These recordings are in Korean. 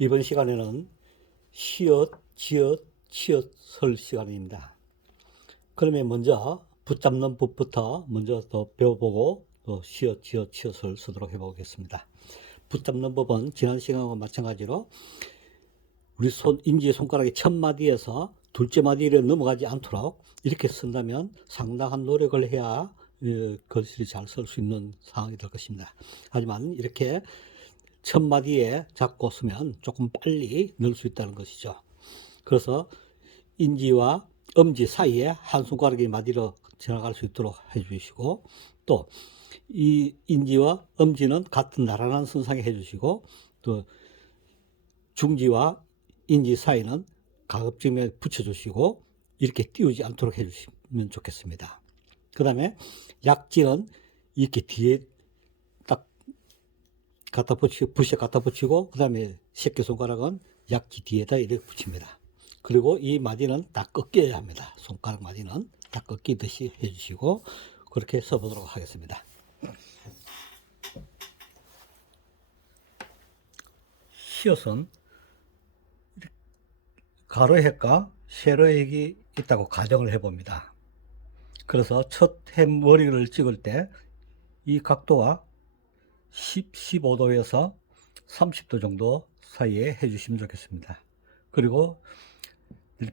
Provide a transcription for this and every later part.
이번 시간에는 시옷, 지읒, 치읓, 설 시간입니다. 그러면 먼저 붙잡는 법부터 먼저 더 배워보고 또 시옷, 지읒, 치읓을 쓰도록 해보겠습니다. 붙잡는 법은 지난 시간과 마찬가지로 우리 인지 손가락의 첫 마디에서 둘째 마디를 넘어가지 않도록 이렇게 쓴다면 상당한 노력을 해야 글씨를 잘 쓸 수 있는 상황이 될 것입니다. 하지만 이렇게 첫 마디에 잡고 쓰면 조금 빨리 넣을 수 있다는 것이죠. 그래서 인지와 엄지 사이에 한 손가락이 마디로 지나갈 수 있도록 해주시고, 또 이 인지와 엄지는 같은 나란한 선상에 해주시고, 또 중지와 인지 사이는 가급적이면 붙여주시고 이렇게 띄우지 않도록 해주시면 좋겠습니다. 그 다음에 약지는 이렇게 뒤에 딱 갖다 붙이고, 붓에 갖다 붙이고, 그 다음에 새끼손가락은 약지 뒤에다 이렇게 붙입니다. 그리고 이 마디는 딱 꺾여야 합니다. 손가락 마디는 딱 꺾이듯이 해주시고, 그렇게 써보도록 하겠습니다. 시옷은 가로획과 세로획이 있다고 가정을 해봅니다. 그래서 첫 햄머리를 찍을 때 이 각도가 15도에서 30도 정도 사이에 해주시면 좋겠습니다. 그리고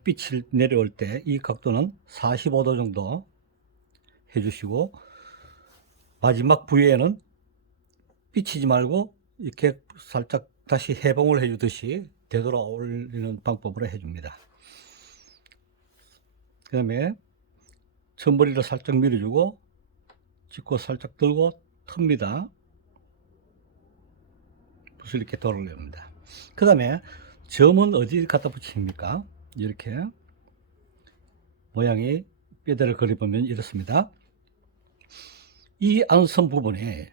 빛이 내려올 때 이 각도는 45도 정도 해주시고, 마지막 부위에는 삐치지 말고 이렇게 살짝 다시 해봉을 해주듯이 되돌아 올리는 방법으로 해줍니다. 그 다음에 첫머리를 살짝 밀어주고 짚고 살짝 들고 틉니다. 붓을 이렇게 돌려옵니다. 그 다음에 점은 어디 갖다 붙입니까? 이렇게 모양이 뼈대를 그려보면 이렇습니다. 이 안선 부분에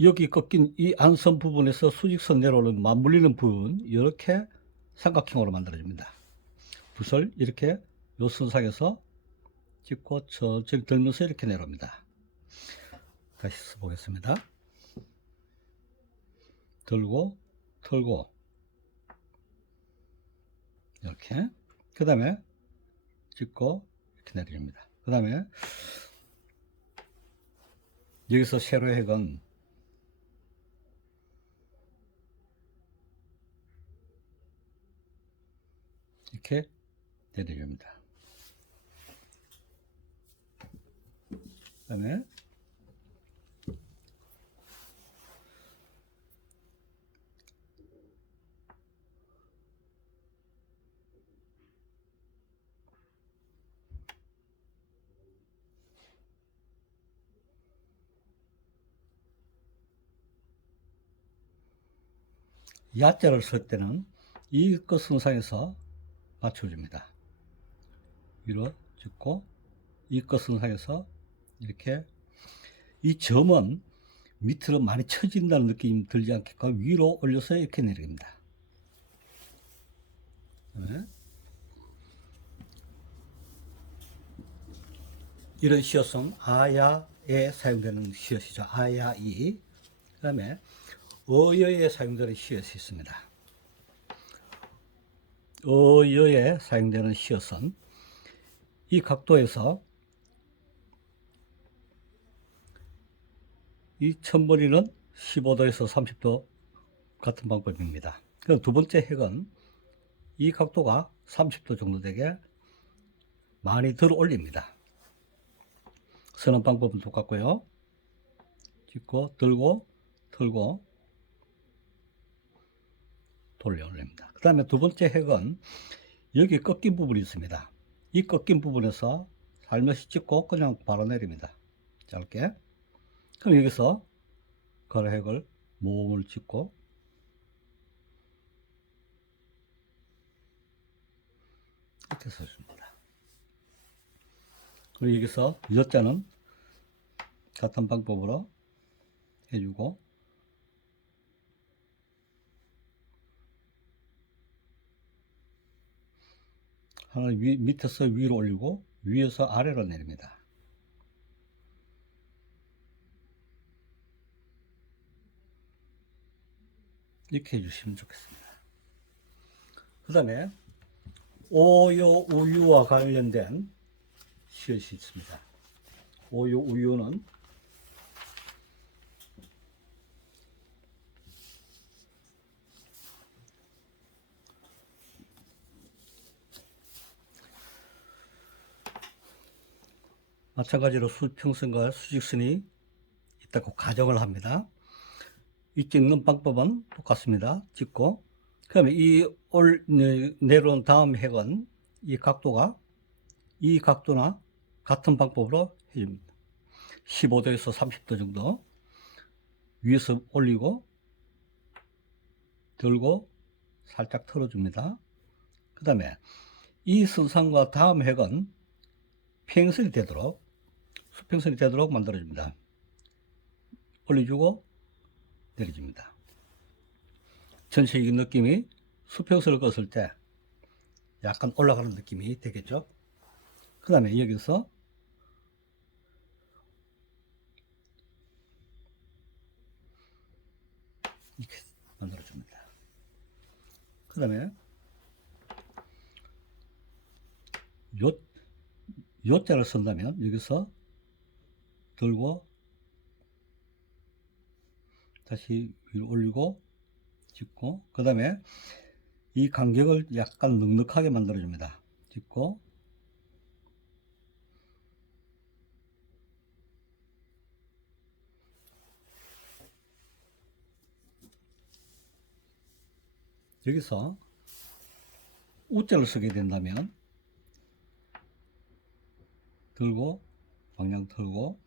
여기 꺾인 이 안선 부분에서 수직선 내려오는 맞물리는 부분, 이렇게 삼각형으로 만들어집니다. 붓을 이렇게 요 선상에서 찍고 천천히 들면서 이렇게 내려옵니다. 다시 써보겠습니다. 들고 털고 이렇게, 그 다음에 찍고 이렇게 내려줍니다. 그 다음에 여기서 세로획은 이렇게 내려줍니다. 그 다음에 야자를 쓸 때는 이 끝선상에서 맞춰줍니다. 위로 찍고 이 끝선상에서 이렇게, 이 점은 밑으로 많이 처진다는 느낌이 들지 않게끔 위로 올려서 이렇게 내립니다. 네. 이런 시옷은 아야에 사용되는 시옷이죠. 아야, 이. 그 다음에 어여에 사용되는 시옷이 있습니다. 어여에 사용되는 시옷은 이 각도에서 이 첫머리는 15도에서 30도 같은 방법입니다. 그럼 두 번째 획은 이 각도가 30도 정도 되게 많이 들어 올립니다. 쓰는 방법은 똑같고요. 찍고 들고 털고 돌려 올립니다. 그 다음에 두 번째 획은 여기 꺾인 부분이 있습니다. 이 꺾인 부분에서 살며시 찍고 그냥 바로 내립니다. 짧게. 그럼 여기서 가로획을 몸을 찍고 이렇게 써줍니다. 그리고 여기서 여자는 같은 방법으로 해주고, 하나 밑에서 위로 올리고 위에서 아래로 내립니다. 이렇게 해주시면 좋겠습니다. 그 다음에 오요, 우유와 관련된 시옷이 있습니다. 오요, 우유는 마찬가지로 수평선과 수직선이 있다고 가정을 합니다. 이 찍는 방법은 똑같습니다. 찍고, 그 다음에 내려온 다음 핵은 이 각도나 같은 방법으로 해줍니다. 15도에서 30도 정도 위에서 올리고 들고 살짝 털어줍니다. 그 다음에 이 선상과 다음 핵은 수평선이 되도록 만들어줍니다. 올려주고 내려줍니다. 전체적인 느낌이 수평선을 껐을 때 약간 올라가는 느낌이 되겠죠. 그 다음에 여기서 이렇게 만들어줍니다. 그 다음에 요자를 쓴다면 여기서 들고 다시 위로 올리고 찍고, 그 다음에 이 간격을 약간 넉넉하게 만들어줍니다. 찍고 여기서 우자를 쓰게 된다면 들고 방향 틀고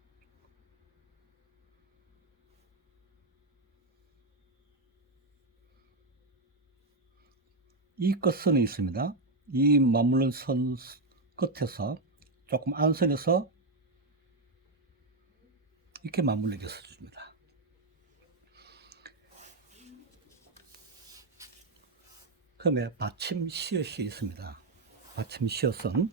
이 끝선이 있습니다. 이 맞물린 선 끝에서 조금 안선에서 이렇게 맞물리게 써줍니다. 그다음에 받침 시옷이 있습니다. 받침 시옷은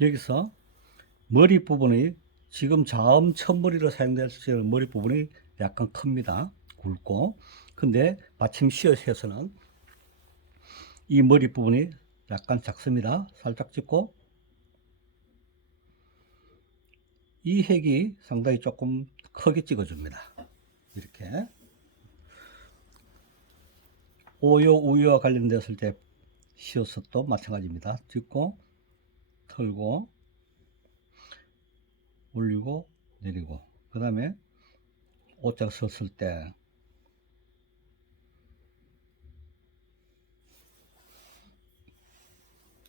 여기서 머리 부분이 지금 자음 첫머리로 사용될 때 머리 부분이 약간 큽니다. 굵고. 근데 받침 시옷에서는 이 머리 부분이 약간 작습니다. 살짝 찍고 이 핵이 상당히 조금 크게 찍어줍니다. 이렇게 오요 우유와 관련됐을 때 시옷도 마찬가지입니다. 찍고 털고 올리고 내리고, 그 다음에 오자 썼을 때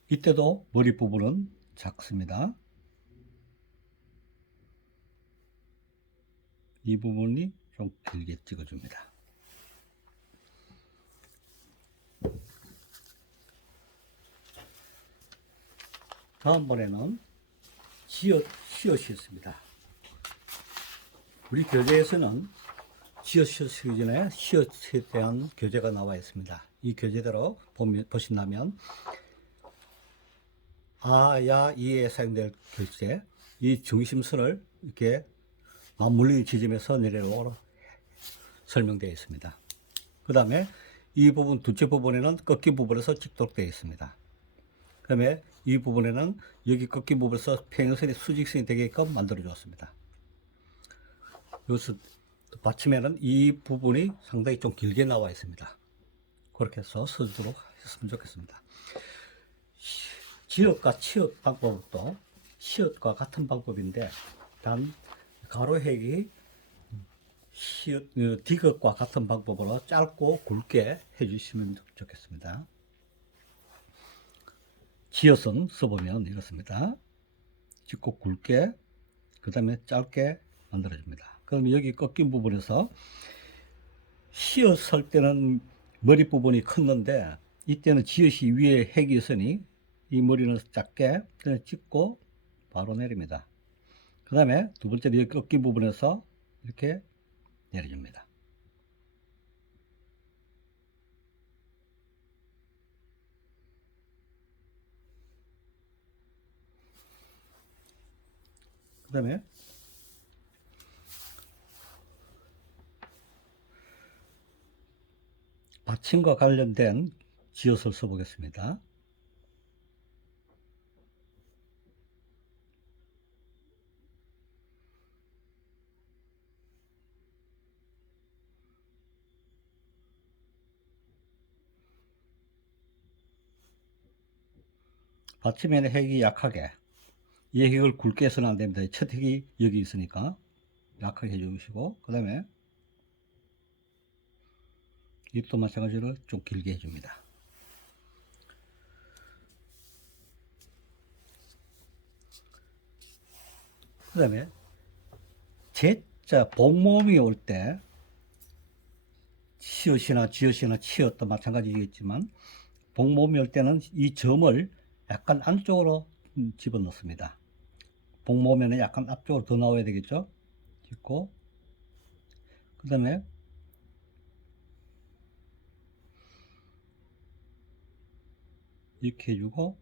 이때도 머리 부분은 작습니다. 이 부분이 좀 길게 찍어줍니다. 다음번에는 시옷이 있습니다. 우리 교재에서는 시옷 쓰기 전에 시옷에 대한 교재가 나와 있습니다. 이 교재대로 보신다면 아, 야, 이에 사용될 글자, 이 중심선을 이렇게 맞물리는 지점에서 내려오도록 설명되어 있습니다. 그 다음에 이 부분, 두째 부분에는 꺾인 부분에서 찍도록 되어 있습니다. 그 다음에 이 부분에는 여기 꺾인 부분에서 평행선이 수직선이 되게끔 만들어 주었습니다. 여기서 받침에는 이 부분이 상당히 좀 길게 나와 있습니다. 그렇게 해서 써주도록 했으면 좋겠습니다. 지읒과 치읒 방법도 시읒과 같은 방법인데 단 가로핵이 디귿과 같은 방법으로 짧고 굵게 해주시면 좋겠습니다. 지읒은 써보면 이렇습니다. 짚고 굵게, 그 다음에 짧게 만들어줍니다. 그럼 여기 꺾인 부분에서 시읒 설 때는 머리 부분이 컸는데 이때는 지읒이 위에 핵이 있으니 이 머리는 작게 찍고 바로 내립니다. 그 다음에 두 번째로 여기 꺾인 부분에서 이렇게 내려줍니다. 그 다음에 받침과 관련된 지어서를 써보겠습니다. 받침에는 핵이 약하게, 이 핵을 굵게 해서는 안 됩니다. 첫 핵이 여기 있으니까 약하게 해주시고, 그 다음에 입도 마찬가지로 좀 길게 해줍니다. 그 다음에 제자 복모음이 올 때 시옷이나 지읒이나 치읓도 마찬가지겠지만 복모음이 올 때는 이 점을 약간 안쪽으로 집어넣습니다. 복모음에는 약간 앞쪽으로 더 나와야 되겠죠. 찍고 그 다음에 이렇게 해주고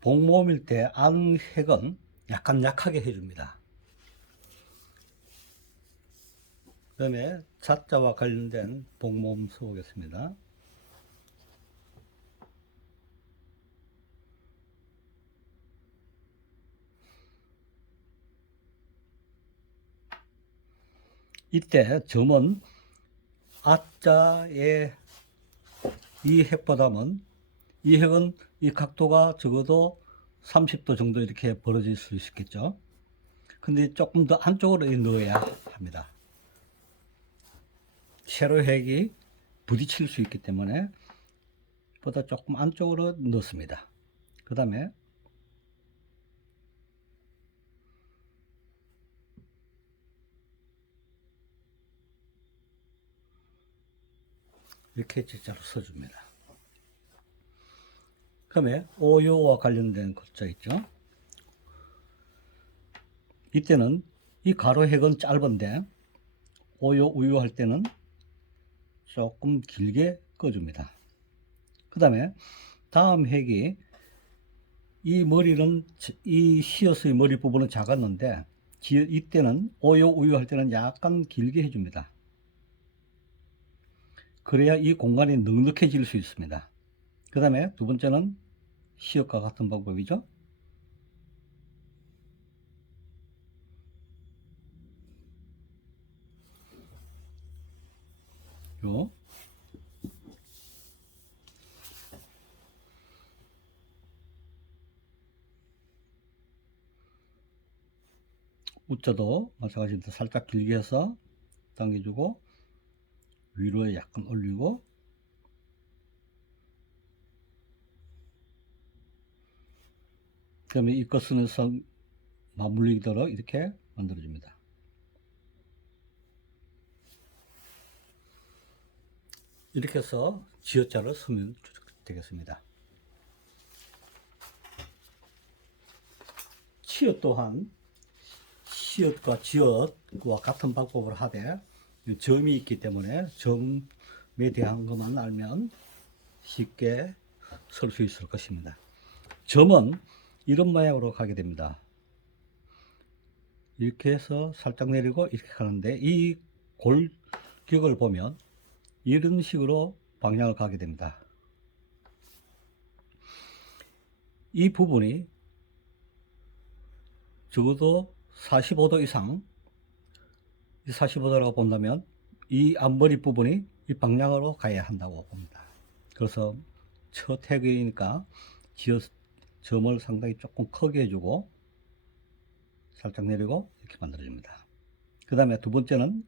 복모음일 때 안핵은 약간 약하게 해줍니다. 그 다음에 자자와 관련된 복모음 써보겠습니다. 이때 점은 아자의 이 핵보다는 이 핵은 이 각도가 적어도 30도 정도 이렇게 벌어질 수 있겠죠. 근데 조금 더 안쪽으로 넣어야 합니다. 세로 핵이 부딪힐 수 있기 때문에 보다 조금 안쪽으로 넣습니다. 그 다음에 이렇게 제자로 써줍니다. 그 다음에 오요와 관련된 글자 있죠. 이때는 이 가로 핵은 짧은데 오요 우요 할 때는 조금 길게 꺼줍니다. 그 다음에 다음 핵이 이 머리는 이 시어스의 머리 부분은 작았는데 이때는 오요 우요 할 때는 약간 길게 해줍니다. 그래야 이 공간이 넉넉해질 수 있습니다. 그 다음에 두 번째는 시옷과 같은 방법이죠. 요 우자도 마찬가지로 살짝 길게 해서 당겨주고 위로 약간 올리고 그 다음에 이 것은 맞물리도록 이렇게 만들어줍니다. 이렇게 해서 지읒자를 쓰면 되겠습니다. 치읓 또한 시읒과 지읒과 같은 방법을 하되 점이 있기 때문에 점에 대한 것만 알면 쉽게 쓸 수 있을 것입니다. 점은 이런 모양으로 가게 됩니다. 이렇게 해서 살짝 내리고 이렇게 가는데 이 골격을 보면 이런 식으로 방향을 가게 됩니다. 이 부분이 적어도 45도 이상 45도라고 본다면 이 앞머리 부분이 이 방향으로 가야 한다고 봅니다. 그래서 첫 태그이니까 점을 상당히 조금 크게 해주고 살짝 내리고 이렇게 만들어줍니다. 그 다음에 두 번째는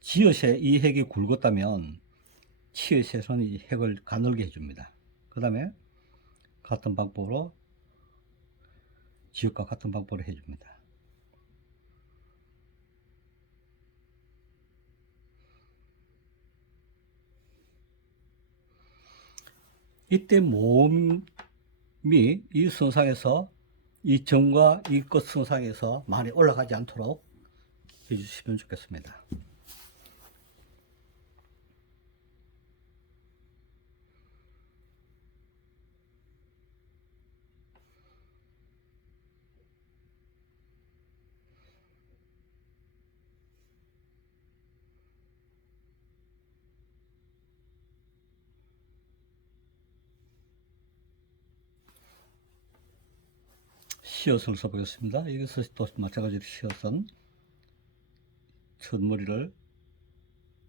지읒에 이 핵이 굵었다면 치읓에서는 이 핵을 가늘게 해줍니다. 그 다음에 같은 방법으로 지읒과 같은 방법으로 해줍니다. 이때 모음이 이 선상에서 이 점과 이 끝 선상에서 많이 올라가지 않도록 해주시면 좋겠습니다. 시옷을 써보겠습니다. 여기서 또 마찬가지로 시옷은 첫 머리를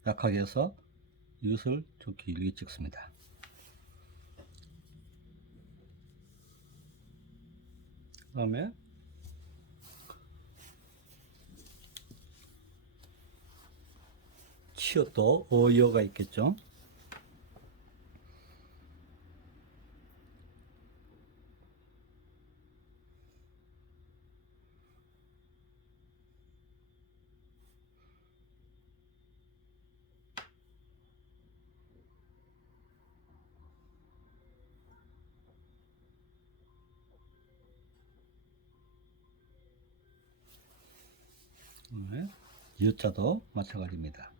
약하게 해서 이것을 좀 길게 찍습니다. 그 다음에 치옷도 어여가 있겠죠. 여자도 마찬가지입니다.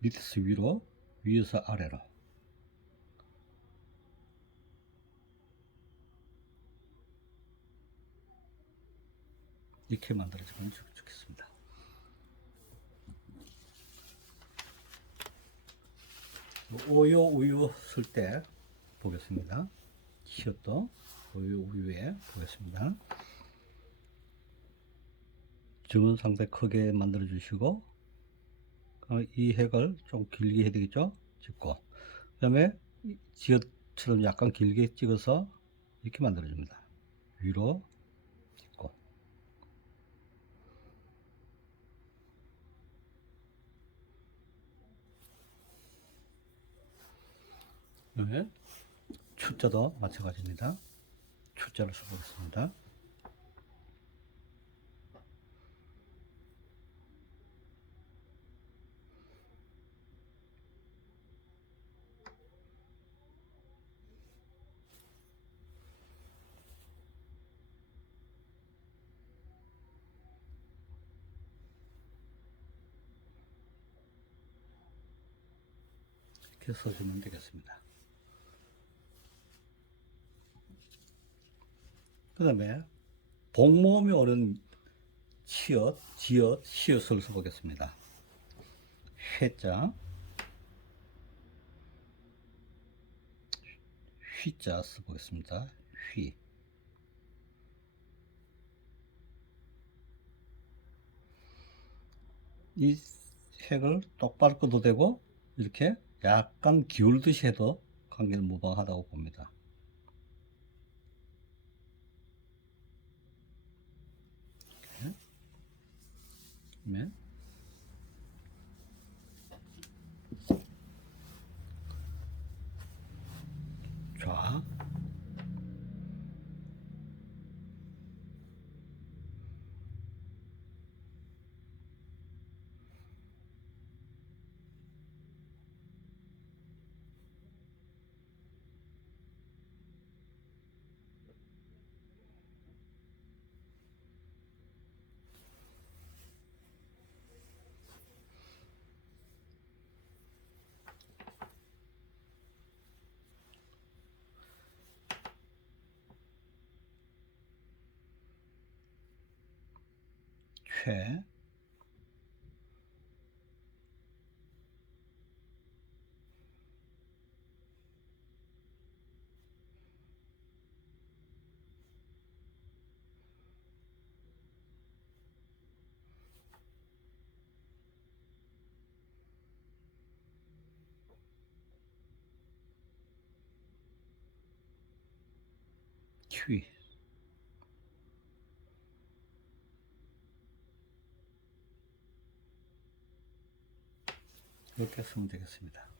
밑에서 위로, 위에서 아래로. 이렇게 만들어주면 좋겠습니다. 오요, 우유 쓸 때 보겠습니다. 시옷도 오요, 우유에 보겠습니다. 점은 상당히 크게 만들어 주시고, 이 핵을 좀 길게 해야 되겠죠? 찍고, 그 다음에 지읒처럼 약간 길게 찍어서 이렇게 만들어 줍니다. 위로 찍고, 그다음에 추자도 마찬가지입니다. 추자를 써보겠습니다. 이렇게 써주면 되겠습니다. 그 다음에 복모음이 오는 치읓, 지읒, 시읒을 써보겠습니다. 회자, 휘자 써보겠습니다. 휘. 이 색을 똑바로 꺼도 되고 이렇게 약간 기울듯이 해도 관계는 무방하다고 봅니다. 네. 좌, 최, 휘. 이렇게 쓰면 되겠습니다.